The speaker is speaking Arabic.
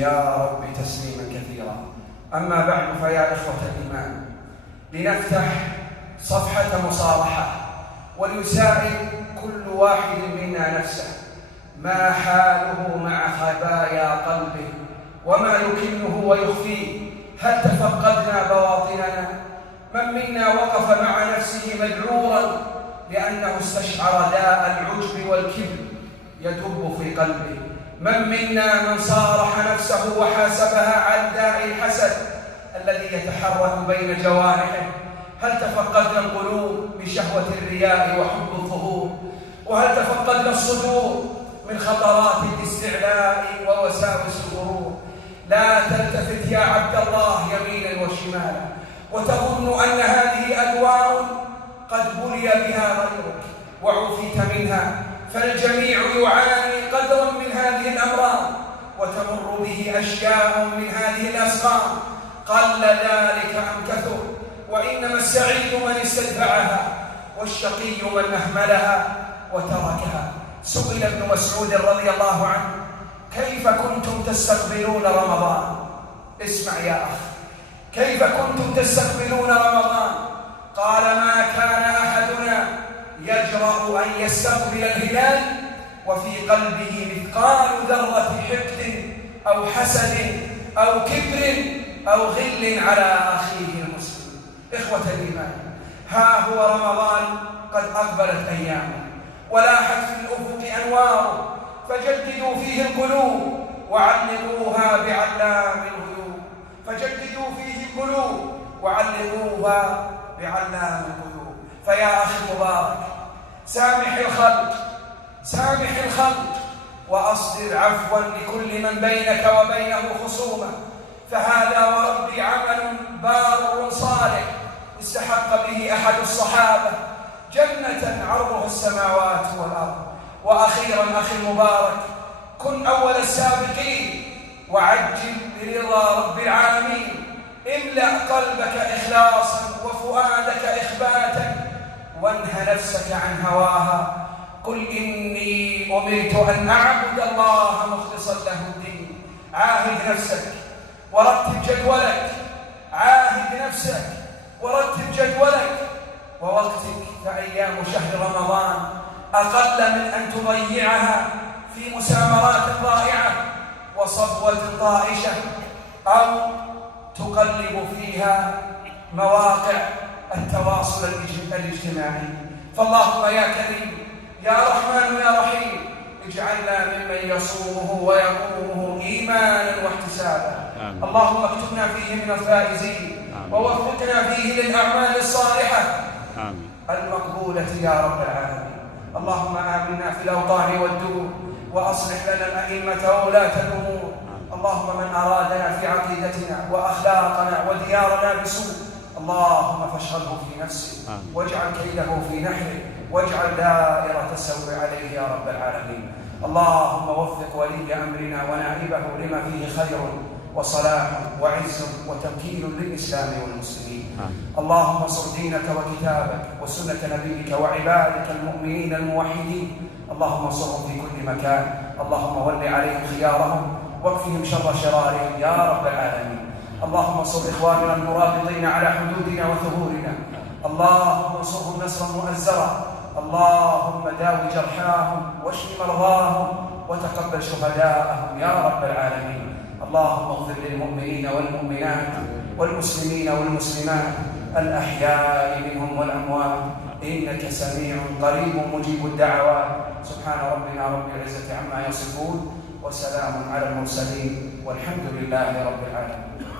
يا رب تسليما كثيرا. أما بعد، فيا إخوة الإيمان، لنفتح صفحة مصالحة، وليساعد كل واحد منا نفسه ما حاله مع خبايا قلبه وما يكنه ويخفيه. هل تفقدنا بواطننا؟ من منا وقف مع نفسه مذعورا لأنه استشعر داء العجب والكبر يدب في قلبه؟ من منا من صارح نفسه وحاسبها عن داء الحسد الذي يتحرك بين جوانحه؟ هل تفقدنا القلوب بشهوة الرياء وحب الظهور؟ وهل تفقدنا الصدور من خطرات الاستعلاء ووساوس الغرور؟ لا تلتفت يا عبد الله يمينا وشمالا وتظن أن هذه أدواء قد بلي بها غيرك وعفيت منها، فالجميع يعاني قدرا من هذه الأمراض وتمر به أشياء من هذه الأسقام، قل ذلك أم كثر. وإنما السعيد من استدفعها والشقي من أهملها وتركها. سئل ابن مسعود رضي الله عنه: كيف كنتم تستقبلون رمضان؟ اسمع يا أخ، كيف كنتم تستقبلون رمضان؟ قال: ما كان أحدنا يجرأ أن يستقبل الهلال وفي قلبه مثقال ذرة حقد أو حسد أو كبر أو غل على أخيه المسلم. إخوة الإيمان، ها هو رمضان قد أقبلت أيامه ولاحت في الأفق أنواره، فجددوا فيه القلوب وعلقوها بعلام الغيوب. فجددوا فيه القلوب وعلقوها بعلام الغيوب. فيا أخي المبارك، سامح الخلق، سامح الخلق، وأصدر عفوا لكل من بينك وبينه خصومة، فهذا وربي عمل بار صالح استحق به أحد الصحابة جنة عرضها السماوات والأرض. وأخيرا أخي المبارك، كن أول السابقين وعجل برضا رب العالمين. املأ قلبك إخلاصا وفؤادك إخباتا وانه نفسك عن هواها. قل إني أمرت أن أعبد الله مخلصا له الدين. عاهد نفسك ورتب جدولك، عاهد نفسك ورتب جدولك ووقتك، فأيام شهر رمضان أقل من أن تضيعها في مسامرات ضائعة وصبوة طائشة أو تقلب فيها مواقع التواصل الاجتماعي. فاللهم يا كريم يا رحمن يا رحيم، اجعلنا ممن يصومه ويقومه إيمانا واحتسابا. اللهم اكتبنا فيه من الفائزين ووفقنا فيه للأعمال الصالحة المقبولة يا رب العالمين. اللهم آمنا في الأوطان والدور، وأصلح لنا الأئمة وولاة الأمور. اللهم من أرادنا في عقيدتنا وأخلاقنا وديارنا بسوء، اللهم فاشغله في نفسه واجعل كيده في نحره واجعل دائرة السوء عليه يا رب العالمين. اللهم وفق ولي أمرنا ونائبه لما فيه خير وصلاح وعز وتمكين للإسلام والمسلمين. اللهم انصر دينك وكتابك وسنة نبيك وعبادك المؤمنين الموحدين. اللهم انصرهم في كل مكان. اللهم ول عليهم خيارهم واكفهم شر شرارهم يا رب العالمين. اللهم انصر إخواننا المرابطين على حدودنا وثغورنا. اللهم انصرهم نصرا مؤزرا. اللهم داو جرحاهم واشف مرضاهم وتقبل شهداءهم يا رب العالمين. اللهم اغفر للمؤمنين والمؤمنات والمسلمين والمسلمات الأحياء منهم والأموات، إنك سميع قريب مجيب الدعوات. سبحان ربنا رب العزة عما يصفون وسلام على المرسلين والحمد لله رب العالمين.